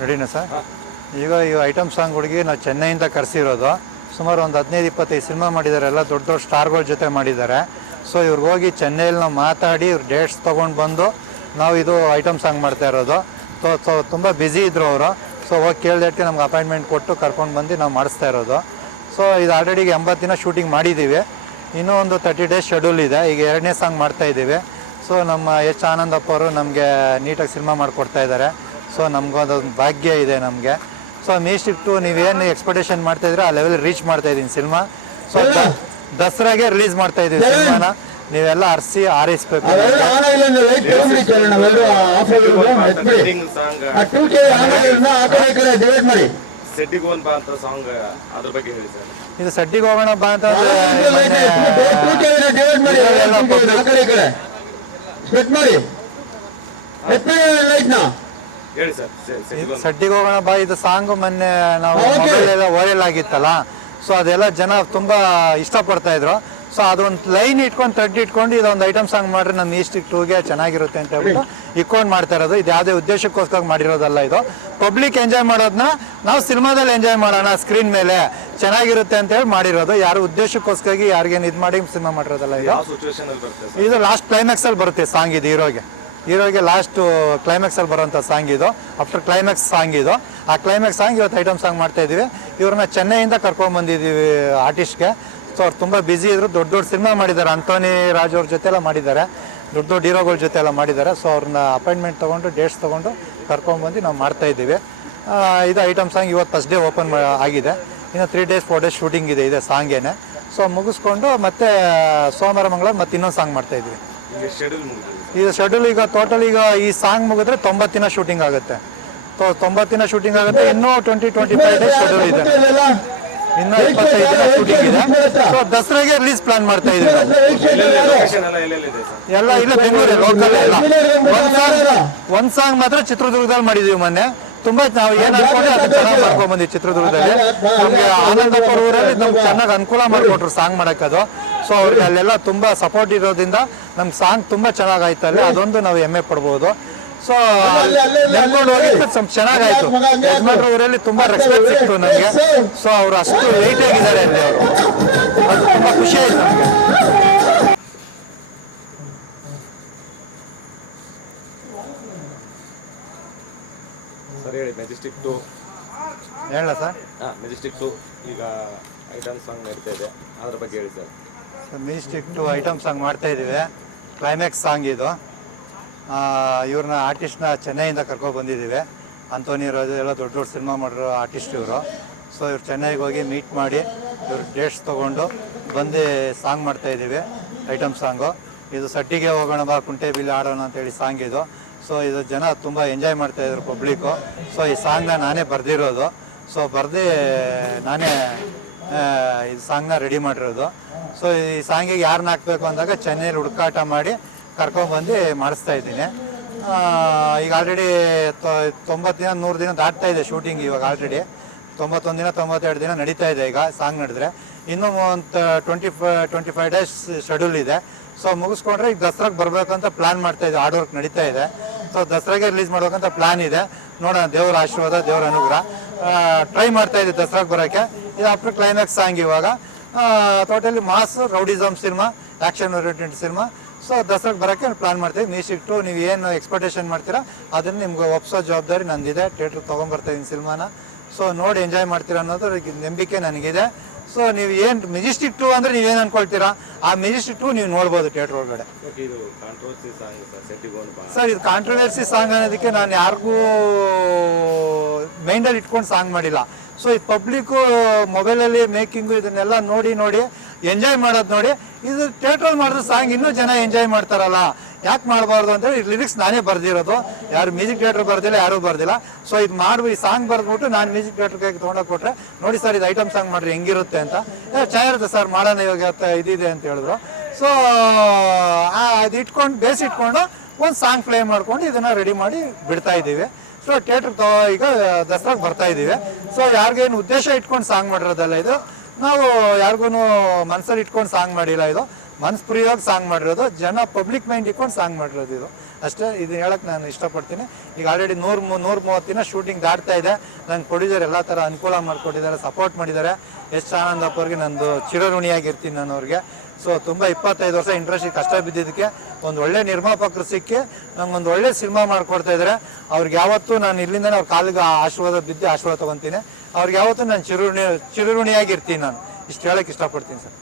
ರೆಡಿನಾ ಸರ್? ಈಗ ಈ ಐಟಮ್ ಸಾಂಗ್ ಹುಡುಗಿ ನಾವು ಚೆನ್ನೈಯಿಂದ ಕರೆಸಿರೋದು. ಸುಮಾರು ಒಂದು ಹದಿನೈದು, ಇಪ್ಪತ್ತೈದು ಸಿನಿಮಾ ಮಾಡಿದ್ದಾರೆ ಎಲ್ಲ ದೊಡ್ಡ ದೊಡ್ಡ ಸ್ಟಾರ್ಗಳ ಜೊತೆ ಮಾಡಿದ್ದಾರೆ ಸೊ ಇವ್ರಿಗೆ ಹೋಗಿ ಚೆನ್ನೈಯಲ್ಲಿ ನಾವು ಮಾತಾಡಿ ಇವ್ರು ಡೇಟ್ಸ್ ತೊಗೊಂಡು ಬಂದು ನಾವು ಇದು ಐಟಮ್ ಸಾಂಗ್ ಮಾಡ್ತಾ ಇರೋದು. ಸೊ ಸೊ ತುಂಬ ಬ್ಯುಸಿ ಇದ್ರು ಅವರು. ಸೊ ಹೋಗಿ ಕೇಳ್ದಕ್ಕೆ ನಮ್ಗೆ ಅಪಾಯಿಂಟ್ಮೆಂಟ್ ಕೊಟ್ಟು ಕರ್ಕೊಂಡು ಬಂದು ನಾವು ಮಾಡಿಸ್ತಾ ಇರೋದು. ಸೊ ಇದು ಆಲ್ರೆಡಿ ಎಂಬತ್ತು ದಿನ ಶೂಟಿಂಗ್ ಮಾಡಿದ್ದೀವಿ ಇನ್ನೂ ಒಂದು ತರ್ಟಿ ಡೇಸ್ ಶೆಡ್ಯೂಲ್ ಇದೆ. ಈಗ ಎರಡನೇ ಸಾಂಗ್ ಮಾಡ್ತಾ ಇದ್ದೀವಿ ಸೊ ನಮ್ಮ ಎಚ್ ಆನಂದಪ್ಪ ಅವರು ನಮಗೆ ನೀಟಾಗಿ ಸಿನಿಮಾ ಮಾಡಿಕೊಡ್ತಾ ಇದ್ದಾರೆ ಸೊ ನಮಗೊಂದು ಭಾಗ್ಯ ಇದೆ ನಮಗೆ. ಸೊ ಶಿಫ್ಟು ನೀವೇನು ಎಕ್ಸ್ಪೆಕ್ಟೇಷನ್ ಮಾಡ್ತಾ ಇದ್ರೆ ಆ ಲೆವೆಲ್ ರೀಚ್ ಮಾಡ್ತಾ ಇದ್ದೀನಿ ಸಿನಿಮಾ. ಸೊ ದಸರಾಗೆ ರಿಲೀಸ್ ಮಾಡ್ತಾ ಇದ್ದೀವಿ ಸಿನಿಮಾನ. ನೀವೆಲ್ಲ ಅರ್ಸಿ ಆರೈಸ್ಬೇಕು. ಅಂತ ಇದು ಸಡ್ಡಿಗೆ ಹೋಗೋಣ ಬಾ ಡಿವೈಡ್ ಮಾಡಿ ಹೇಳಿ ಸರ್ ಸಡ್ಡಿಗೆ ಹೋಗೋಣ ಬಾ ಇದು ಸಾಂಗ್ ಮೊನ್ನೆ ನಾವು. ಮೊಬೈಲ್ ಎಲ್ಲ ವೈರಲ್ ಆಗಿತ್ತಲ್ಲ? ಸೊ ಅದೆಲ್ಲ ಜನ ತುಂಬಾ ಇಷ್ಟಪಡ್ತಾ ಇದ್ರು. ಸೊ ಅದೊಂದು ಲೈನ್ ಇಟ್ಕೊಂಡು ತಡ್ಡಿ ಇಟ್ಕೊಂಡು ಇದೊಂದು ಐಟಮ್ ಸಾಂಗ್ ಮಾಡ್ರೆ ನಮ್ಮ ಈಸ್ಟಿಕ್ ಟೂಗೆ ಚೆನ್ನಾಗಿರುತ್ತೆ ಅಂತ ಹೇಳ್ಬಿಟ್ಟು ಇಟ್ಕೊಂಡು ಮಾಡ್ತಾ ಇರೋದು. ಇದು ಯಾವುದೇ ಉದ್ದೇಶಕ್ಕೋಸ್ಕರ ಮಾಡಿರೋದಲ್ಲ ಇದು. ಪಬ್ಲಿಕ್ ಎಂಜಾಯ್ ಮಾಡೋದನ್ನ ನಾವು ಸಿನಿಮಾದಲ್ಲಿ ಎಂಜಾಯ್ ಮಾಡೋಣ ಸ್ಕ್ರೀನ್ ಮೇಲೆ. ಚೆನ್ನಾಗಿರುತ್ತೆ ಅಂತ ಹೇಳಿ ಮಾಡಿರೋದು. ಯಾರು ಉದ್ದೇಶಕ್ಕೋಸ್ಕರ ಯಾರಿಗೇನು ಇದು ಮಾಡಿ ಸಿನಿಮಾ ಮಾಡಿರೋದಲ್ಲ ಇದು. ಯಾವ ಸಿಚುವೇಶನ್ ಅಲ್ಲಿ ಬರುತ್ತೆ ಸರ್? ಇದು ಲಾಸ್ಟ್ ಕ್ಲೈಮ್ಯಾಕ್ಸ್ ಅಲ್ಲಿ ಬರುತ್ತೆ ಸಾಂಗ್ ಇದು ಹೀರೋಗೆ. ಹೀರೋಗೆ ಲಾಸ್ಟ್ ಕ್ಲೈಮ್ಯಾಕ್ಸ್ ಅಲ್ಲಿ ಬರುವಂತ ಸಾಂಗ್ ಇದು. ಆಫ್ಟರ್ ಕ್ಲೈಮ್ಯಾಕ್ಸ್ ಸಾಂಗ್ ಇದು. ಆ ಕ್ಲೈಮ್ಯಾಕ್ಸ್ ಸಾಂಗ್ ಇವತ್ತು ಐಟಮ್ ಸಾಂಗ್ ಮಾಡ್ತಾ ಇದೀವಿ ಇವ್ರನ್ನ ಚೆನ್ನೈಯಿಂದ ಆರ್ಟಿಸ್ಟ್ ಆರ್ಟಿಸ್ಟ್ಗೆ ಸೊ ಅವ್ರು ತುಂಬ ಬ್ಯುಸಿ ಇದ್ರು. ದೊಡ್ಡ ದೊಡ್ಡ ಸಿನಿಮಾ ಮಾಡಿದ್ದಾರೆ. ಅಂತೋನಿ ರಾಜ್ ಅವ್ರ ಜೊತೆ ಎಲ್ಲ ಮಾಡಿದ್ದಾರೆ. ದೊಡ್ಡ ದೊಡ್ಡ ಹೀರೋಗಳ ಜೊತೆ ಎಲ್ಲ ಮಾಡಿದ್ದಾರೆ. ಸೊ ಅವ್ರನ್ನ ಅಪಾಯಿಂಟ್ಮೆಂಟ್ ತೊಗೊಂಡು ಡೇಟ್ಸ್ ತೊಗೊಂಡು ಕರ್ಕೊಂಡ್ಬಂದು ನಾವು ಮಾಡ್ತಾ ಇದ್ದೀವಿ. ಇದು ಐಟಮ್ ಸಾಂಗ್ ಇವತ್ತು ಫಸ್ಟ್ ಡೇ ಓಪನ್ ಆಗಿದೆ. ಇನ್ನು three days four days shooting ಇದೆ. ಇದೆ ಸಾಂಗೇನೆ ಸೊ ಮುಗಿಸ್ಕೊಂಡು ಮತ್ತೆ ಸೋಮವಾರ ಮಂಗಳ ಮತ್ತೆ ಇನ್ನೊಂದು ಸಾಂಗ್ ಮಾಡ್ತಾ ಇದ್ದೀವಿ. ಈಗ ಶೆಡ್ಯೂಲ್ ಈಗ ಟೋಟಲ್ ಈಗ ಈ ಸಾಂಗ್ ಮುಗಿದ್ರೆ ತೊಂಬತ್ತು ದಿನ ಶೂಟಿಂಗ್ ಆಗುತ್ತೆ. ಸೊ ತೊಂಬತ್ತು ದಿನ ಶೂಟಿಂಗ್ ಆಗುತ್ತೆ. ಇನ್ನೂ twenty twenty five days schedule ಇದೆ. ಇನ್ನೂ ಇಪ್ಪತ್ತೈದು ದಿನ ಶೂಟಿಂಗ್ ಇದೆ. ಸೊ ದಸರಾಗೆ ರಿಲೀಸ್ ಪ್ಲಾನ್ ಮಾಡ್ತಾ ಇದ್ದೀವಿ. ಎಲ್ಲ ಎಲ್ಲೆಲ್ಲಿದೆ ಸರ್? ಎಲ್ಲ ಇಲ್ಲ ಬೆಂಗಳೂರು ಲೋಕಲ್ ಎಲ್ಲ. ಒಂದ್ ಸಾಂಗ್ ಒಂದ್ ಸಾಂಗ್ ಮಾತ್ರ ಚಿತ್ರದುರ್ಗದಲ್ಲಿ ಮಾಡಿದೀವಿ ಮೊನ್ನೆ. ತುಂಬಾ ನಾವು ಏನ್ ಅನ್ಕೊಂಡ್ರೆ ಅದನ್ನ ಚೆನ್ನಾಗಿ ಮಾಡ್ಕೊಂಡ್ ಬಂದ್ವಿ ಚಿತ್ರದುರ್ಗದಲ್ಲಿ. ನಮ್ಗೆ ಆನಂದಪ್ಪ ಊರಲ್ಲಿ ನಮ್ಗೆ ಚೆನ್ನಾಗಿ ಅನುಕೂಲ ಮಾಡಿಕೊಟ್ರು ಸಾಂಗ್ ಮಾಡಕ್ಕದು ಸೊ ಅವ್ರಿಗೆ ಅಲ್ಲೆಲ್ಲ ತುಂಬ ಸಪೋರ್ಟ್ ಇರೋದ್ರಿಂದ ನಮ್ಮ ಸಾಂಗ್ ತುಂಬಾ ಚೆನ್ನಾಗಾಯ್ತು ಅಲ್ಲಿ. ಅದೊಂದು ನಾವು ಹೆಮ್ಮೆ ಪಡ್ಬೋದು. ಸೊ ನೆನ್ಕೊಂಡು ಹೋಗಿದ್ದು ಸ್ವಲ್ಪ ಚೆನ್ನಾಗಾಯ್ತು. ಯಜಮಾನ್ರ ಊರಲ್ಲಿ ತುಂಬಾ ರೆಸ್ಪೆಕ್ಟ್ ಸಿಕ್ತು ನನಗೆ ಸೊ ಅವರು ಅಷ್ಟು ಲೇಟ್ ಆಗಿದ್ದಾರೆ ಅಲ್ಲಿ ಅವರು. ಅದು ತುಂಬಾ ಖುಷಿ ಆಯ್ತು ನನಗೆ ಸರ್ ಹೇಳಿ ಮೆಜೆಸ್ಟಿಕ್ ಟು ಹೇಳ ಸರ್ ಹಾಂ ಮೆಜೆಸ್ಟಿಕ್ ಟು ಈಗ ಐಟಮ್ ಸಾಂಗ್ ನಡೀತಾ ಇದೆ. ಅದ್ರ ಬಗ್ಗೆ ಹೇಳಿ sir mystic two item song ಮಾಡ್ತಾ ಇದ್ದೀವಿ. ಕ್ಲೈಮ್ಯಾಕ್ಸ್ ಸಾಂಗ್ ಇದು. ಇವ್ರನ್ನ ಆರ್ಟಿಸ್ಟ್ನ ಚೆನ್ನೈಯಿಂದ ಕರ್ಕೊಂಡು ಬಂದಿದ್ದೀವಿ. ಅಂತೋನಿ ರಾಜು ಎಲ್ಲ ದೊಡ್ಡ ದೊಡ್ಡ ಸಿನಿಮಾ ಮಾಡಿರೋ ಆರ್ಟಿಸ್ಟ್ ಇವರು. ಸೊ ಇವ್ರು ಚೆನ್ನೈಗೆ ಹೋಗಿ ಮೀಟ್ ಮಾಡಿ, ಇವ್ರ ಡೇಟ್ಸ್ ತೊಗೊಂಡು ಬಂದು ಸಾಂಗ್ ಮಾಡ್ತಾ ಇದ್ದೀವಿ ಐಟಮ್ ಸಾಂಗು ಇದು ಸಟ್ಟಿಗೆ ಹೋಗೋಣ ಬಾ, ಕುಂಟೆ ಬಿಲ್ ಆಡೋಣ ಅಂತೇಳಿ ಸಾಂಗ್ ಇದು. ಸೊ ಇದು ಜನ ತುಂಬ ಎಂಜಾಯ್ ಮಾಡ್ತಾ ಇದ್ರು ಪಬ್ಲಿಕ್ಕು ಸೊ ಈ ಸಾಂಗ್ನ ನಾನೇ ಬರೆದಿರೋದು. ಸೊ ಬರ್ದೇ ನಾನೇ ಇದು ಸಾಂಗ್ನ ರೆಡಿ ಮಾಡಿರೋದು. ಸೊ ಈ ಸಾಂಗಿಗೆ ಯಾರನ್ನ ಹಾಕ್ಬೇಕು ಅಂದಾಗ ಚೆನ್ನೈಲಿ ಹುಡುಕಾಟ ಮಾಡಿ ಕರ್ಕೊಂಡ್ಬಂದು ಮಾಡಿಸ್ತಾ ಇದ್ದೀನಿ. ಈಗ ಆಲ್ರೆಡಿ ತೊಂಬತ್ತು ದಿನ, ನೂರು ದಿನ ದಾಟ್ತಾ ಇದೆ ಶೂಟಿಂಗ್ ಇವಾಗ ಆಲ್ರೆಡಿ ತೊಂಬತ್ತೊಂದು ದಿನ, ತೊಂಬತ್ತೆರಡು ದಿನ ನಡೀತಾ ಇದೆ ಈಗ ಸಾಂಗ್ ನಡೆದ್ರೆ. ಇನ್ನೂ ಒಂದು twenty fi twenty five days schedule ಇದೆ. ಸೊ ಮುಗಿಸ್ಕೊಂಡ್ರೆ ಈಗ ದಸರಾಗೆ ಬರಬೇಕಂತ ಪ್ಲ್ಯಾನ್ ಮಾಡ್ತಾ ಇದೆ. ಹಾರ್ಡ್ ವರ್ಕ್ ನಡೀತಾ ಇದೆ. ಸೊ ದಸರಾಗೆ ರಿಲೀಸ್ ಮಾಡ್ಬೇಕಂತ ಪ್ಲ್ಯಾನ್ ಇದೆ. ನೋಡೋಣ, ದೇವರ ಆಶೀರ್ವಾದ, ದೇವರ ಅನುಗ್ರಹ. ಟ್ರೈ ಮಾಡ್ತಾ ಇದೆ ದಸರಾಗೆ ಬರೋಕ್ಕೆ. ಇದು ಆಫ್ಟರ್ ಕ್ಲೈಮ್ಯಾಕ್ಸ್ ಸಾಂಗ್ ಇವಾಗ. Totally mass rowdyism cinema action oriented cinema. So ದಸರಾಗೆ ಬರೋಕ್ಕೆ ಪ್ಲಾನ್ ಮಾಡ್ತೀವಿ ನೀಶಿಟ್ಟು ಟು ನೀವು ಏನು ಎಕ್ಸ್ಪೆಕ್ಟೇಷನ್ ಮಾಡ್ತೀರಾ ಅದನ್ನು ನಿಮ್ಗೆ ಒಪ್ಸೋ ಜವಾಬ್ದಾರಿ ನಂದಿದೆ. ಥಿಯೇಟ್ರ್ ತೊಗೊಂಬರ್ತೀನಿ ಇದ್ದೀನಿ ಸಿನಿಮಾನ. ಸೊ ನೋಡಿ ಎಂಜಾಯ್ ಮಾಡ್ತೀರಾ ಅನ್ನೋದು ನಂಬಿಕೆ ನನಗಿದೆ. ಸೊ ನೀವು ಏನು ಮೆಜಿಸ್ಟಿಕ್ ಟು ಅಂದರೆ ನೀವೇನು ಅನ್ಕೊಳ್ತೀರಾ? ಆ ಮೆಜಿಸ್ಟಿಕ್ ಟು ನೀವು ನೋಡ್ಬೋದು ಥಿಯೇಟ್ರ್ ಒಳಗಡೆ. ಸರ್ ಇದು ಕಾಂಟ್ರವರ್ಸಿ ಸಾಂಗ್ ಅನ್ನೋದಕ್ಕೆ ನಾನು ಯಾರಿಗೂ ಮೈಂಡಲ್ಲಿ ಇಟ್ಕೊಂಡು ಸಾಂಗ್ ಮಾಡಿಲ್ಲ. ಸೊ ಈ ಪಬ್ಲಿಕ್ಕು ಮೊಬೈಲಲ್ಲಿ ಮೇಕಿಂಗು ಇದನ್ನೆಲ್ಲ ನೋಡಿ ನೋಡಿ ಎಂಜಾಯ್ ಮಾಡೋದು ನೋಡಿ, ಇದು ಥಿಯೇಟ್ರಲ್ಲಿ ಮಾಡಿದ್ರೆ ಸಾಂಗ್ ಇನ್ನೂ ಜನ ಎಂಜಾಯ್ ಮಾಡ್ತಾರಲ್ಲ. ಯಾಕೆ ಮಾಡಬಾರ್ದು ಅಂತೇಳಿ ಲಿರಿಕ್ಸ್ ನಾನೇ ಬರ್ದಿರೋದು. ಯಾರು ಮ್ಯೂಸಿಕ್ ಥಿಯೇಟರ್ ಬರ್ದಿಲ್ಲ, ಯಾರೂ ಬರ್ದಿಲ್ಲ. ಸೊ ಇದು ಮಾಡಿ ಈ ಸಾಂಗ್ ಬರೆದ್ಬಿಟ್ಟು ನಾನು ಮ್ಯೂಸಿಕ್ ಥಿಯೇಟರ್ ಕೈಗೆ ತೊಗೊಂಡೋಗಿ ಕೊಟ್ಟರೆ ನೋಡಿ ಸರ್ ಇದು ಐಟಮ್ ಸಾಂಗ್ ಮಾಡ್ರಿ, ಹೆಂಗಿರುತ್ತೆ ಅಂತ. ಚೆನ್ನಾಗಿರುತ್ತೆ ಸರ್ ಮಾಡೋಣ ಇವಾಗ ಇದಿದೆ ಅಂತ ಹೇಳಿದ್ರು. ಸೊ ಅದು ಇಟ್ಕೊಂಡು ಬೇಸ್ ಇಟ್ಕೊಂಡು ಒಂದು ಸಾಂಗ್ ಪ್ಲೇ ಮಾಡ್ಕೊಂಡು ಇದನ್ನ ರೆಡಿ ಮಾಡಿ ಬಿಡ್ತಾ ಇದ್ದೀವಿ. ಸೊ ಥಿಯೇಟ್ರ್ ಈಗ ದಸರಾಗೆ ಬರ್ತಾ ಇದ್ದೀವಿ. ಸೊ ಯಾರಿಗೇನು ಉದ್ದೇಶ ಇಟ್ಕೊಂಡು ಸಾಂಗ್ ಮಾಡಿರೋದಲ್ಲ ಇದು? ನಾವು ಯಾರಿಗೂ ಮನ್ಸಲ್ಲಿ ಇಟ್ಕೊಂಡು ಸಾಂಗ್ ಮಾಡಿಲ್ಲ ಇದು. ಮನಸ್ಪ್ರಿಯವಾಗಿ ಸಾಂಗ್ ಮಾಡಿರೋದು. ಜನ ಪಬ್ಲಿಕ್ ಮೈಂಡ್ ಇಟ್ಕೊಂಡು ಸಾಂಗ್ ಮಾಡಿರೋದು ಇದು. ಅಷ್ಟೇ, ಇದು ಹೇಳಕ್ಕೆ ನಾನು ಇಷ್ಟಪಡ್ತೀನಿ. ಈಗ ಆಲ್ರೆಡಿ ನೂರು ನೂರ ಮೂವತ್ತು ದಿನ ಶೂಟಿಂಗ್ ದಾಟ್ತಾ ಇದೆ. ನನ್ನ ಪ್ರೊಡ್ಯೂಸರ್ ಎಲ್ಲ ಥರ ಅನುಕೂಲ ಮಾಡಿಕೊಟ್ಟಿದ್ದಾರೆ ಸಪೋರ್ಟ್ ಮಾಡಿದ್ದಾರೆ. ಎಸ್. ಆನಂದಪ್ಪ ಅವ್ರಿಗೆ ನಂದು ಚಿರಋಣಿಯಾಗಿರ್ತೀನಿ ನಾನು ಅವ್ರಿಗೆ. ಸೊ ತುಂಬ ಇಪ್ಪತ್ತೈದು ವರ್ಷ ಇಂಟ್ರೆಸ್ಟಿಗೆ ಕಷ್ಟ ಬಿದ್ದಿದ್ದಕ್ಕೆ ಒಂದು ಒಳ್ಳೆ ನಿರ್ಮಾಪಕರು ಸಿಕ್ಕಿ ನಂಗೊಂದು ಒಳ್ಳೆ ಸಿನಿಮಾ ಮಾಡಿಕೊಡ್ತಾ ಇದ್ದಾರೆ ಅವ್ರಿಗೆ ಯಾವತ್ತೂ ನಾನು ಇಲ್ಲಿಂದ ಅವ್ರ ಕಾಲಿಗೆ ಆಶೀರ್ವಾದ ಬಿದ್ದು ಆಶೀರ್ವಾದ ತೊಗೊತೀನಿ. ಅವ್ರಿಗೆ ಯಾವತ್ತೂ ನಾನು ಚಿರುಣಿ ಚಿರುಣಿಯಾಗಿರ್ತೀನಿ ನಾನು. ಇಷ್ಟು ಹೇಳಕ್ಕೆ ಇಷ್ಟಪಡ್ತೀನಿ ಸರ್.